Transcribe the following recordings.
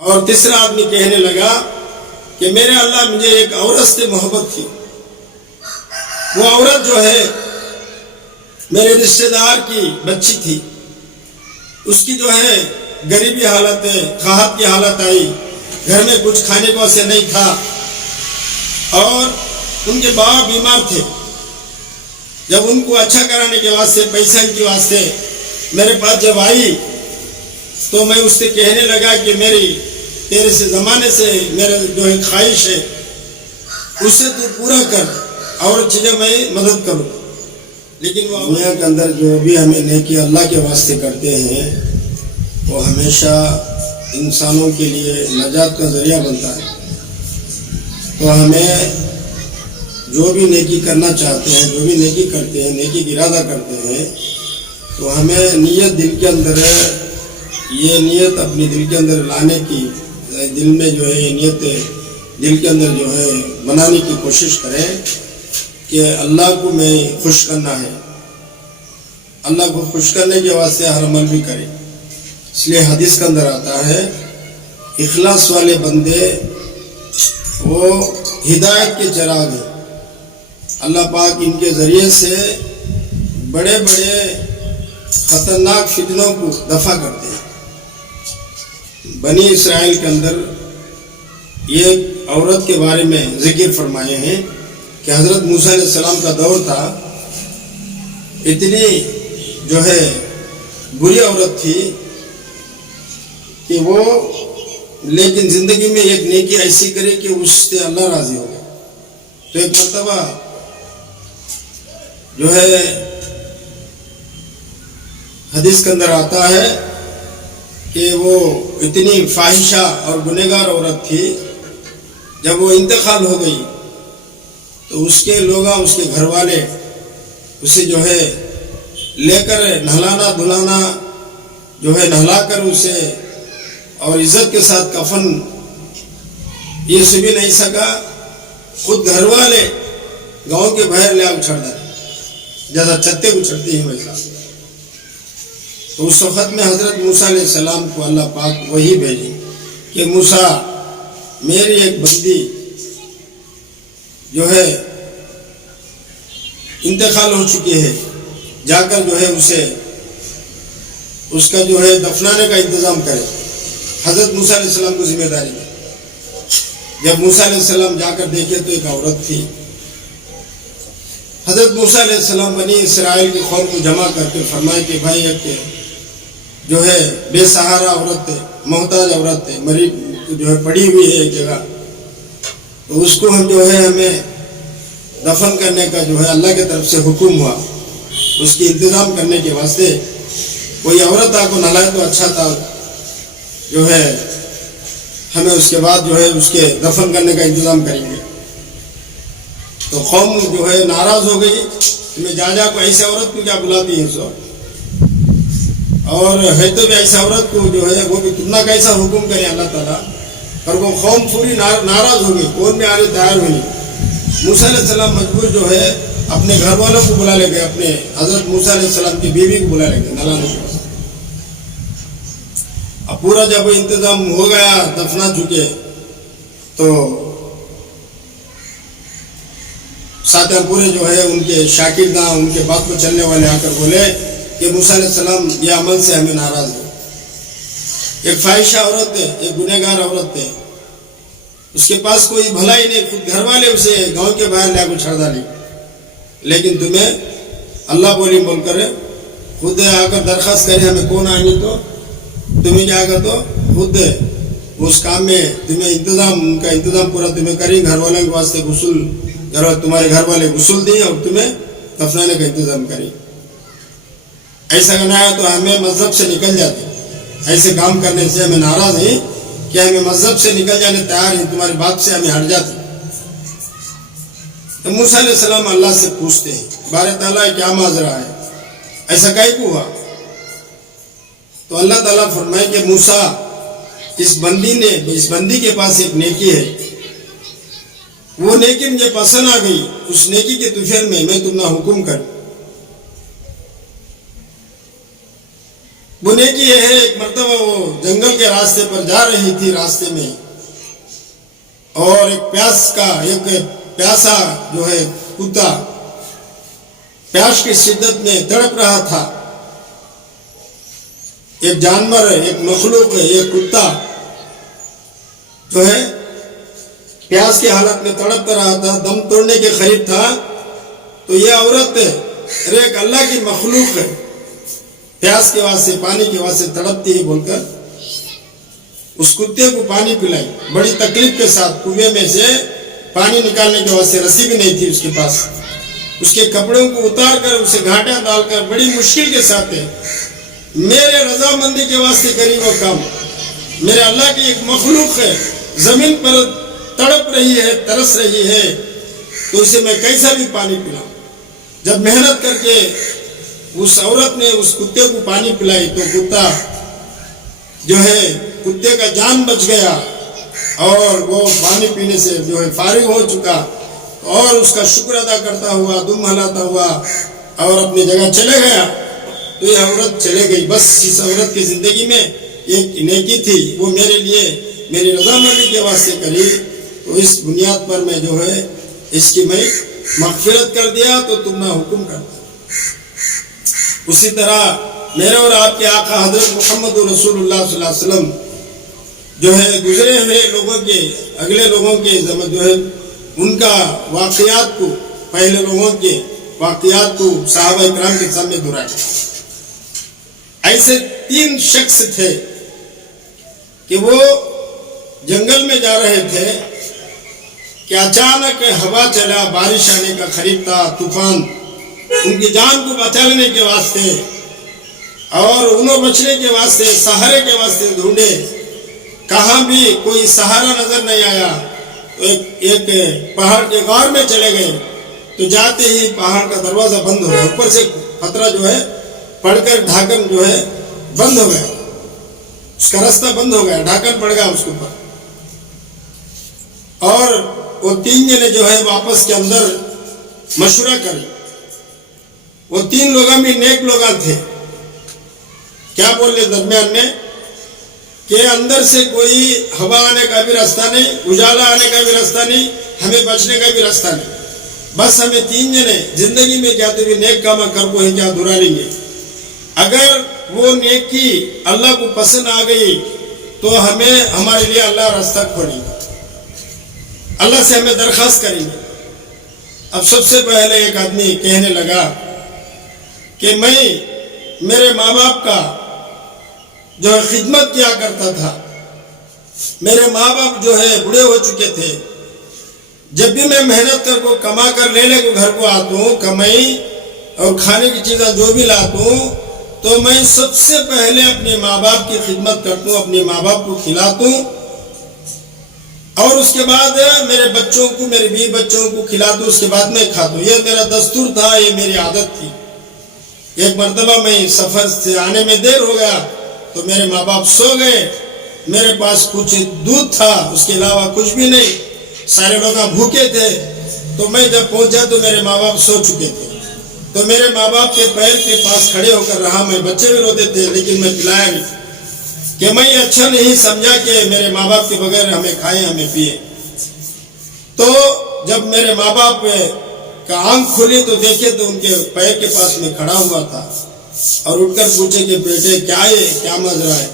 اور تیسرا آدمی کہنے لگا کہ میرے اللہ مجھے ایک عورت سے محبت تھی، وہ عورت جو ہے میرے رشتہ دار کی بچی تھی، اس کی جو ہے غریبی حالت ہے، قحط کی حالت آئی، گھر میں کچھ کھانے کو اسے نہیں تھا، اور ان کے باپ بیمار تھے۔ جب ان کو اچھا کرانے کے واسطے، پیسہ کے واسطے میرے پاس جب آئی تو میں اس سے کہنے لگا کہ میری تیرے سے زمانے سے میرا جو ہے خواہش ہے اس سے تو پورا کر، اور چیزیں میں مدد کروں۔ لیکن وہ دنیا کے اندر جو بھی ہمیں نیکی اللہ کے واسطے کرتے ہیں وہ ہمیشہ انسانوں کے لیے نجات کا ذریعہ بنتا ہے۔ تو ہمیں جو بھی نیکی کرنا چاہتے ہیں، جو بھی نیکی کرتے ہیں، نیکی کا ارادہ کرتے ہیں، تو ہمیں نیت دل کے اندر ہے، یہ نیت اپنی دل کے اندر لانے کی، دل میں جو ہے یہ نیت دل کے اندر جو ہے بنانے کی کوشش کریں کہ اللہ کو میں خوش کرنا ہے، اللہ کو خوش کرنے کے واسطے ہر عمل بھی کریں۔ اس لیے حدیث کے اندر آتا ہے اخلاص والے بندے وہ ہدایت کے چراغ ہیں، اللہ پاک ان کے ذریعے سے بڑے بڑے خطرناک فتنوں کو دفع کرتے ہیں۔ بنی اسرائیل کے اندر یہ عورت کے بارے میں ذکر فرمائے ہیں کہ حضرت موسیٰ علیہ السلام کا دور تھا، اتنی جو ہے بری عورت تھی کہ وہ لیکن زندگی میں ایک نیکی ایسی کرے کہ اس سے اللہ راضی ہو گیا۔ تو ایک مرتبہ جو ہے حدیث کے اندر آتا ہے کہ وہ اتنی فاحشہ اور گنہگار عورت تھی، جب وہ انتقال ہو گئی تو اس کے لوگ، اس کے گھر والے اسے جو ہے لے کر نہلانا دھلانا جو ہے نہلا کر اسے اور عزت کے ساتھ کفن یہ سب بھی نہیں سکا، خود گھر والے گاؤں کے باہر لے آ چھڑ دیتے جیسا چتے کو چھڑتے ہیں ویسا۔ تو اس وقت میں حضرت موسیٰ علیہ السلام کو اللہ پاک وہی بھیجی کہ موسیٰ میری ایک بندی جو ہے انتقال ہو چکی ہے، جا کر جو ہے اسے اس کا جو ہے دفنانے کا انتظام کرے۔ حضرت موسیٰ علیہ السلام کو ذمہ داری ہے۔ جب موسیٰ علیہ السلام جا کر دیکھے تو ایک عورت تھی۔ حضرت موسیٰ علیہ السلام بنی اسرائیل کی قوم کو جمع کر کے فرمائے کہ بھائی ایک جو ہے بے سہارا عورت ہے، محتاج عورت ہے، مریض جو ہے پڑی ہوئی ہے ایک جگہ، تو اس کو ہم جو ہے ہمیں دفن کرنے کا جو ہے اللہ کی طرف سے حکم ہوا، اس کی انتظام کرنے کے واسطے کوئی عورت آپ کو نہلائے تو اچھا تھا، جو ہے ہمیں اس کے بعد جو ہے اس کے دفن کرنے کا انتظام کریں گے۔ تو قوم جو ہے ناراض ہو گئی، تمہیں جا کو ایسے عورت کو کیا بلاتی ہے سو، اور ہے تو بھی ایسا عورت کو جو ہے وہ بھی تمنا کیسا حکم کرے اللہ تعالیٰ، پر وہ قوم پوری ناراض ہو گئی، کون میں آنے تیار ہوئی۔ موسیٰ علیہ السلام مجبور جو ہے اپنے گھر والوں کو بلا لے گئے، اپنے حضرت موسیٰ علیہ السلام کی بیوی کو بلا لے گئے نہلانے کے واسطے۔ اب پورا جب انتظام ہو گیا، دفنا چکے، تو ساتھ پورے جو ہے ان کے شاگرداں، ان کے بات کو چلنے والے آ کر بولے کہ موسیٰ علیہ السلام یہ عمل سے ہمیں ناراض ہے۔ ایک فاحشہ عورت ہے، ایک گنہگار عورت ہے، اس کے پاس کوئی بھلائی نہیں، خود گھر والے اسے گاؤں کے باہر لے کر چھڑ ڈالی، لیکن تمہیں اللہ بولی بول کر خود آ کر درخواست کرے ہمیں کون آئیں گے، تو تمہیں کیا کر تو خود اس کام میں تمہیں انتظام، ان کا انتظام پورا تمہیں کریں، گھر والوں کے واسطے غسل، تمہارے گھر والے غسل دیں اور تمہیں دفنانے کا انتظام کریں۔ ایسا کرنا ہے تو ہمیں مذہب سے نکل جاتے، ایسے کام کرنے سے ہمیں ناراض ہیں کہ ہمیں مذہب سے نکل جانے تیار ہیں، تمہاری بات سے ہمیں ہٹ جاتے۔ تو موسیٰ علیہ السلام اللہ سے پوچھتے ہیں بارے تعالیٰ کیا ماجرا ہے، ایسا کہیں کو ہوا؟ تو اللہ تعالیٰ فرمائے کہ موسیٰ اس بندی کے پاس ایک نیکی ہے، وہ نیکی مجھے پسند آ گئی، اس نیکی کے طفیل میں تمہیں حکم کر، وہ ہونے کی یہ ہے، ایک مرتبہ وہ جنگل کے راستے پر جا رہی تھی، راستے میں، اور ایک پیاسا جو ہے کتا پیاس کی شدت میں تڑپ رہا تھا. ایک جانور، ایک مخلوق، ایک کتا جو ہے پیاس کی حالت میں تڑپ رہا تھا، دم توڑنے کے قریب تھا. تو یہ عورت ایک اللہ کی مخلوق ہے، پیاس کے واسطے، پانی کے واسطے تڑپتی ہے بول کر اس کتے کو پانی پلائی. بڑی تکلیف کے ساتھ کنویں میں سے پانی نکالنے کے واسطے رسی بھی نہیں تھی اس کے پاس. اس کے کپڑوں کو اتار کر اسے گھاٹیاں ڈال کر بڑی مشکل کے ساتھ ہے، میرے رضامندی کے واسطے کری وہ کام. میرے اللہ کی ایک مخلوق ہے، زمین پر تڑپ رہی ہے، ترس رہی ہے، تو اسے میں کیسا بھی پانی پلاؤں. جب محنت کر کے اس عورت نے اس کتے کو پانی پلائی تو کتا جو ہے، کتے کا جان بچ گیا اور وہ پانی پینے سے جو ہے فارغ ہو چکا، اور اس کا شکر ادا کرتا ہوا، دم ہلاتا ہوا اور اپنی جگہ چلے گیا. تو یہ عورت چلے گئی. بس اس عورت کی زندگی میں ایک نیکی تھی، وہ میرے لیے میری رضامندی کے واسطے کری، تو اس بنیاد پر میں جو ہے اس کی میں مغفرت کر دیا تو تم نہ حکم کرتا. اسی طرح میرے اور آپ کے آقا حضرت محمد رسول اللہ صلی اللہ علیہ وسلم جو ہے گزرے ہوئے لوگوں کے، اگلے لوگوں کے جو ہے ان کا واقعات کو، پہلے لوگوں کے واقعات کو صحابہ اکرام کے سامنے دہرائے. ایسے 3 شخص تھے کہ وہ جنگل میں جا رہے تھے کہ اچانک ہوا چلا، بارش آنے کا قریب تھا، طوفان. ان کی جان کو بچا لینے کے واسطے اور انہوں بچنے کے واسطے، سہارے کے واسطے ڈھونڈے، کہاں بھی کوئی سہارا نظر نہیں آیا. تو ایک پہاڑ کے غار میں چلے گئے. تو جاتے ہی پہاڑ کا دروازہ بند ہو گیا، اوپر سے پتھرا جو ہے پڑ کر ڈھاکن جو ہے بند ہو گیا، اس کا راستہ بند ہو گیا، ڈھاکن پڑ گیا اس کے اوپر. اور وہ 3 جنے جو ہے واپس کے اندر مشورہ کرے. وہ 3 لوگ بھی نیک لوگ تھے. کیا بولے درمیان میں کہ اندر سے کوئی ہوا آنے کا بھی راستہ نہیں، اجالا آنے کا بھی راستہ نہیں، ہمیں بچنے کا بھی راستہ نہیں. بس ہمیں 3 جنے زندگی میں کیا تو بھی نیک کام کر کو ہی کیا دھرا لیں گے. اگر وہ نیکی اللہ کو پسند آ گئی تو ہمارے لیے اللہ راستہ کھولے گا، اللہ سے ہمیں درخواست کریں گے. اب سب سے پہلے ایک آدمی کہنے لگا کہ میں میرے ماں باپ کا جو ہے خدمت کیا کرتا تھا. میرے ماں باپ جو ہے بوڑھے ہو چکے تھے. جب بھی میں محنت کر کو کما کر لے کو گھر کو آتا ہوں، کمائی اور کھانے کی چیزیں جو بھی لاتا ہوں، تو میں سب سے پہلے اپنے ماں باپ کی خدمت کرتا ہوں، اپنے ماں باپ کو کھلاتا ہوں، اور اس کے بعد میرے بچوں کو، میرے بیوی بچوں کو کھلاتا ہوں، اس کے بعد میں کھاتا ہوں. یہ میرا دستور تھا، یہ میری عادت تھی. ایک مرتبہ میں سفر سے آنے میں دیر ہو گیا تو میرے ماں باپ سو گئے. میرے پاس کچھ دودھ تھا، اس کے علاوہ کچھ بھی نہیں. سارے لوگ بھوکے تھے. تو میں جب پہنچا تو میرے ماں باپ سو چکے تھے. تو میرے ماں باپ کے پیر کے پاس کھڑے ہو کر رہا. میں بچے بھی روتے تھے لیکن میں پلایا نہیں، کہ میں اچھا نہیں سمجھا کہ میرے ماں باپ کے بغیر ہمیں کھائیں، ہمیں پیے. تو جب میرے ماں باپ کا آنکھ کھلی تو دیکھے تو ان کے پیر کے پاس میں کھڑا ہوا تھا، اور اٹھ کر پوچھے کہ بیٹے کیا ہے، کیا ماجرا ہے.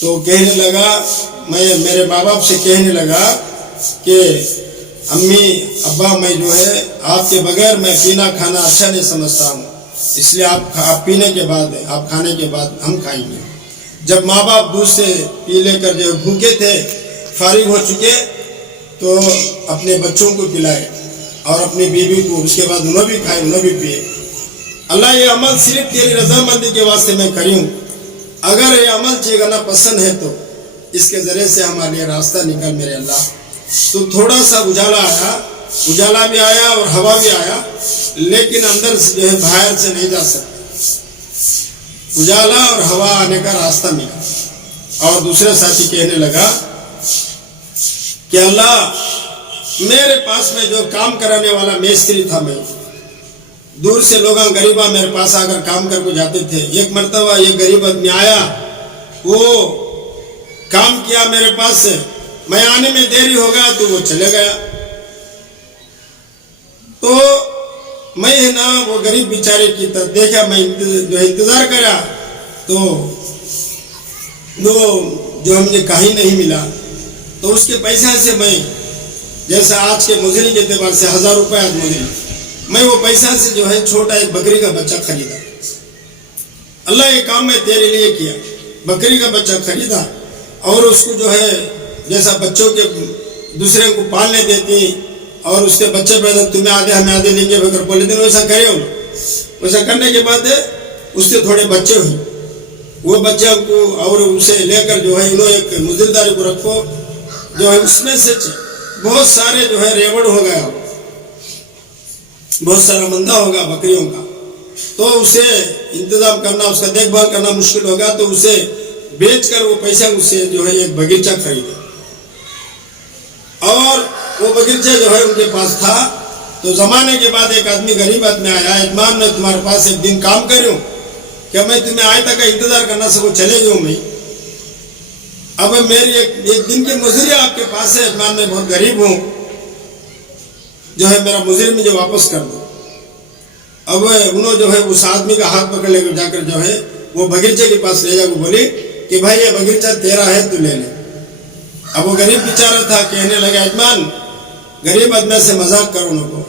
تو کہنے لگا، میں میرے ماں باپ سے کہنے لگا کہ امی ابا، میں جو ہے آپ کے بغیر میں پینا کھانا اچھا نہیں سمجھتا ہوں، اس لیے آپ پینے کے بعد، آپ کھانے کے بعد ہم کھائیں گے. جب ماں باپ دودھ سے پی لے کر جو بھوکے تھے، فارغ ہو چکے، تو اپنے بچوں کو پلائے اور اپنی بیوی کو، اس کے بعد انہوں بھی کھائے، انہوں بھی پیے. اللہ یہ عمل صرف تیری رضامندی کے واسطے میں کری ہوں. اگر یہ عمل چیگنا پسند ہے تو اس کے ذریعے سے ہمارے لیے راستہ نکل میرے اللہ. تو تھوڑا سا اجالا آیا، اجالا بھی آیا اور ہوا بھی آیا، لیکن اندر سے جو ہے باہر سے نہیں جا سکتے. اجالا اور ہوا آنے کا راستہ ملا. اور دوسرے ساتھی کہنے لگا کہ اللہ، میرے پاس میں جو کام کرانے والا میستری تھا، دور سے لوگ غریبہ میرے پاس آ کر کام کر کو جاتے تھے. ایک مرتبہ ایک غریب آدمی آیا, وہ کام کیا میرے پاس سے, میں آنے میں دیری ہو گیا تو وہ چلے گیا. تو میں ہے نا وہ غریب بیچارے کی طرف دیکھا, میں جو انتظار کرا تو وہ جو ہم نے کہیں نہیں ملا. تو اس کے پیسے سے میں جیسا آج کے مزدوری کے اعتبار سے 1000 روپے آج مزدوری, میں وہ پیسہ سے جو ہے چھوٹا ایک بکری کا بچہ خریدا. اللہ یہ کام میں تیرے لیے کیا, بکری کا بچہ خریدا اور اس کو جو ہے جیسا بچوں کے دوسرے کو پالنے دیتی اور اس کے بچے پیدا تمہیں آدھے ہمیں آدھے لیں گے بکر بولے دن ویسا کرے ہو. ویسا کرنے کے بعد اس سے تھوڑے بچے ہوئے, وہ بچے کو اور اسے لے کر جو ہے انہوں ایک مزداری کو رکھو, جو ہے اس میں سے بہت سارے جو ہے ریوڑ ہو گیا, بہت سارا مندہ ہوگا بکریوں کا. تو اسے انتظام کرنا, اس کا دیکھ بھال کرنا مشکل ہوگا, تو اسے بیچ کر وہ پیسہ اس سے جو ہے ایک باغیچہ خریدا. اور وہ باغیچہ جو ہے ان کے پاس تھا. تو زمانے کے بعد ایک آدمی غریب آدمی آیا, ادمان میں تمہارے پاس ایک دن کام کروں, کیا میں تمہیں آئے تک کا انتظار کرنا سکوں, چلے جاؤں میں. اب میری ایک دن کی مزدوری آپ کے پاس ہے, ادمان میں بہت غریب ہوں, جو ہے میرا مزدوری مجھے واپس کر دو. اب انہوں جو ہے اس آدمی کا ہاتھ پکڑ لے کر جا کر جو ہے وہ باغیچے کے پاس لے جا کو بولی کہ بھائی یہ باغیچہ تیرا ہے, تو لے لے. اب وہ غریب بیچارہ تھا, کہنے لگا ادمان غریب آدمی سے مذاق کرو نہ کو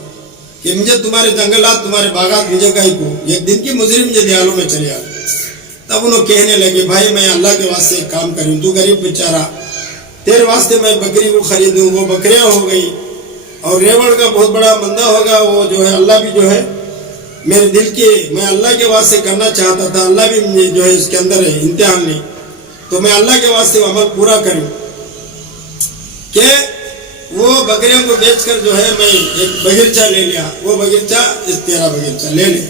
کہ مجھے تمہارے جنگلات تمہارے باغات مجھے کہیں کو, ایک دن کی مزدوری مجھے دیالوں میں چلے آ. تب انہوں کہنے لگے بھائی میں اللہ کے واسطے ایک کام کروں, تو غریب بیچارہ تیرے واسطے میں بکری کو خریدوں. وہ بکریاں ہو گئی اور ریوڑ کا بہت بڑا بندہ ہوگا, وہ جو ہے اللہ بھی جو ہے میرے دل کے, میں اللہ کے واسطے کرنا چاہتا تھا, اللہ بھی مجھے جو ہے اس کے اندر ہے امتحان لی, تو میں اللہ کے واسطے عمل پورا کروں کہ وہ بکریوں کو بیچ کر جو ہے میں ایک باغیچہ لے لیا. وہ باغیچہ تیرا باغیچہ لے لے.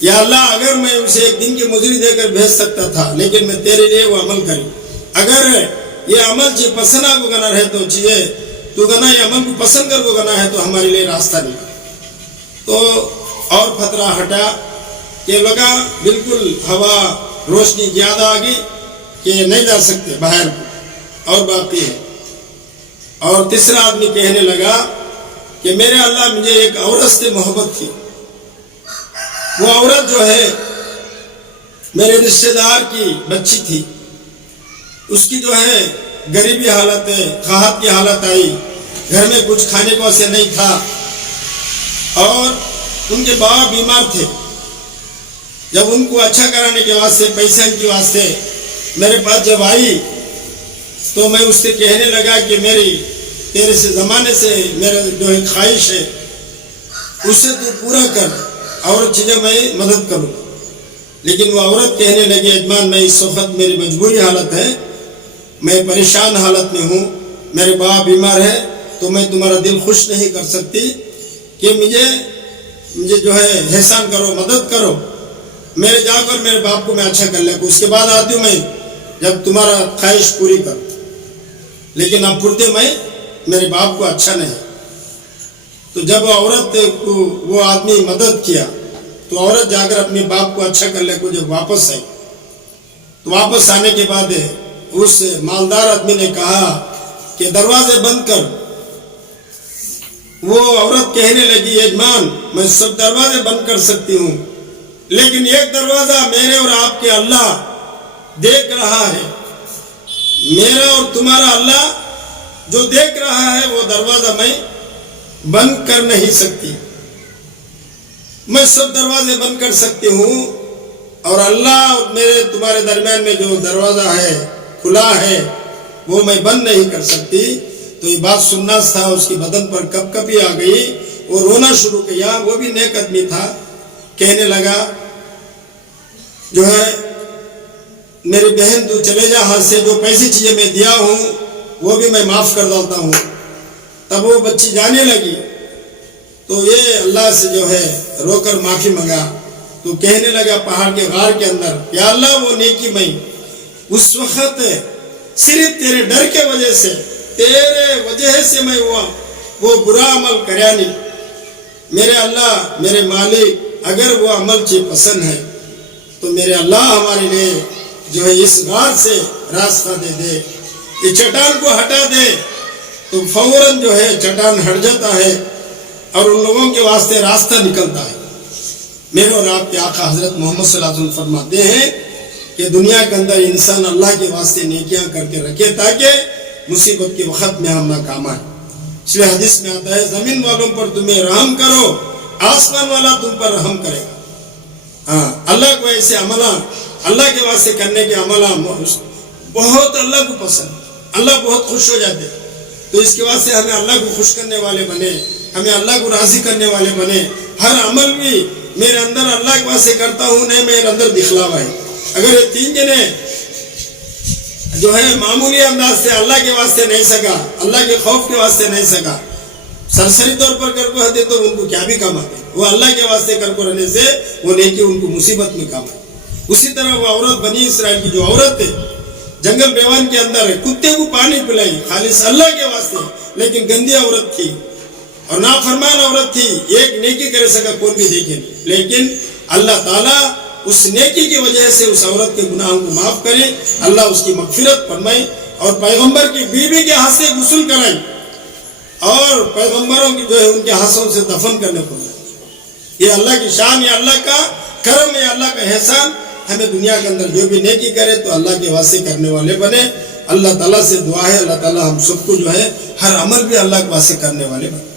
یا اللہ اگر میں اسے ایک دن کی مزدوری دے کر بھیج سکتا تھا, لیکن میں تیرے لیے وہ عمل کروں. اگر یہ عمل چیز پسند آپ کو کرنا رہے تو چیزیں تو گنا, یہ عمل کو پسند کر کو گنا ہے تو ہمارے لیے راستہ نہیں. تو اور خطرہ ہٹا کہ لگا بالکل ہوا روشنی زیادہ آ گئی کہ نہیں جا سکتے باہر کو, اور باقی ہے. اور تیسرا آدمی کہنے لگا کہ میرے اللہ مجھے ایک عورت سے محبت تھی, وہ عورت جو ہے میرے رشتے دار کی بچی تھی, اس کی جو ہے غریبی حالت ہے, قحط کی حالت آئی, گھر میں کچھ کھانے کو اسے نہیں تھا, اور ان کے بابا بیمار تھے. جب ان کو اچھا کرانے کے واسطے پیسے کے واسطے میرے پاس جب آئی تو میں اس سے کہنے لگا کہ میری تیرے سے زمانے سے میرا جو ہے خواہش ہے اس سے تو پورا کر, اور چیزیں میں مدد کروں. لیکن وہ عورت کہنے لگی ادمان میں اس وقت میری مجبوری حالت ہے, میں پریشان حالت میں ہوں, میرے باپ بیمار ہے, تو میں تمہارا دل خوش نہیں کر سکتی کہ مجھے جو ہے احسان کرو, مدد کرو, میرے جا کر میرے باپ کو میں اچھا کر لے, اس کے بعد آتی ہوں میں جب تمہارا خواہش پوری کروں. لیکن اب پورتے میں میرے باپ کو اچھا نہیں. تو جب عورت کو وہ آدمی مدد کیا تو عورت جا کر اپنے باپ کو اچھا کر لے کو جب واپس آئی, تو واپس آنے کے بعد اس مالدار آدمی نے کہا کہ دروازے بند کر. وہ عورت کہنے لگی یجمان میں سب دروازے بند کر سکتی ہوں, لیکن ایک دروازہ میرے اور آپ کے اللہ دیکھ رہا ہے, میرا اور تمہارا اللہ جو دیکھ رہا ہے وہ دروازہ میں بند کر نہیں سکتی. میں سب دروازے بند کر سکتی ہوں, اور اللہ اور میرے تمہارے درمیان میں جو دروازہ ہے کھلا ہے وہ میں بند نہیں کر سکتی. تو یہ بات سننا تھا, اس کی بدن پر کپ کپی آ گئی, وہ رونا شروع کیا. وہ بھی نیک آدمی تھا, کہنے لگا جو ہے میری بہن تو چلے جا ہاتھ سے, جو پیسے چیزیں میں دیا ہوں وہ بھی میں معاف کر ڈالتا ہوں. تب وہ بچی جانے لگی تو یہ اللہ سے جو ہے رو کر معافی منگا. تو کہنے لگا پہاڑ کے غار کے اندر, یا اللہ وہ نیکی میں اس وقت صرف تیرے ڈر کے وجہ سے, تیرے وجہ سے میں وہ برا عمل کریا نہیں, میرے اللہ میرے مالک اگر وہ عمل چیز پسند ہے تو میرے اللہ ہمارے لیے جو ہے اس غار سے راستہ دے دے، یہ چٹان کو ہٹا دے تو فوراً جو ہے چٹان ہٹ جاتا ہے اور ان لوگوں کے واسطے راستہ نکلتا ہے۔ میرے اور آپ کے آقا حضرت محمد صلی اللہ علیہ وسلم فرماتے ہیں کہ دنیا کے اندر انسان اللہ کے واسطے نیکیاں کر کے رکھے تاکہ مصیبت کے وقت میں ہم ناکام آئیں۔ اس لیے حدیث میں آتا ہے زمین والوں پر تمہیں رحم کرو، آسمان والا تم پر رحم کرے گا۔ ہاں، اللہ کو ایسے عملہ اللہ کے واسطے کرنے کے عملہ بہت اللہ کو پسند، اللہ بہت خوش ہو جاتے، تو اس کے واسطے ہمیں اللہ کو خوش کرنے والے بنے، ہمیں اللہ کو راضی کرنے والے بنے۔ ہر عمل بھی میرے اندر اللہ کے واسطے کرتا ہوں، نہیں میرے اندر دکھلاوا ہے۔ اگر یہ تین جنے جو ہے معمولی انداز سے اللہ کے واسطے نہیں سکا، اللہ کے خوف کے واسطے نہیں سکا، سرسری طور پر کر کو ہتے تو ان کو کیا بھی کام آتے، وہ اللہ کے واسطے کر کو رہنے سے وہ نیکی ان کو مصیبت میں کام آئے۔ اسی طرح وہ عورت بنی اسرائیل کی جو عورت ہے جنگل بیوان کے اندر ہے، کتے کو پانی پلائی خالص اللہ کے واسطے، لیکن گندی عورت تھی اور نافرمان عورت تھی، ایک نیکی کر سکا کوئی بھی دیکھے نہیں، لیکن اللہ تعالیٰ اس نیکی کی وجہ سے اس عورت کے گناہوں کو معاف کرے، اللہ اس کی مغفرت فرمائے اور پیغمبر کی بیوی کے ہاتھ سے غسل کرائی اور پیغمبروں کی جو ہے ان کے ہاتھوں سے دفن کرنے پڑے۔ یہ اللہ کی شان، یہ اللہ کا کرم، یہ اللہ کا احسان۔ ہمیں دنیا کے اندر جو بھی نیکی کرے تو اللہ کے واسطے کرنے والے بنے۔ اللہ تعالیٰ سے دعا ہے اللہ تعالیٰ ہم سب کو جو ہے ہر عمل بھی اللہ کے واسطے کرنے والے بنے۔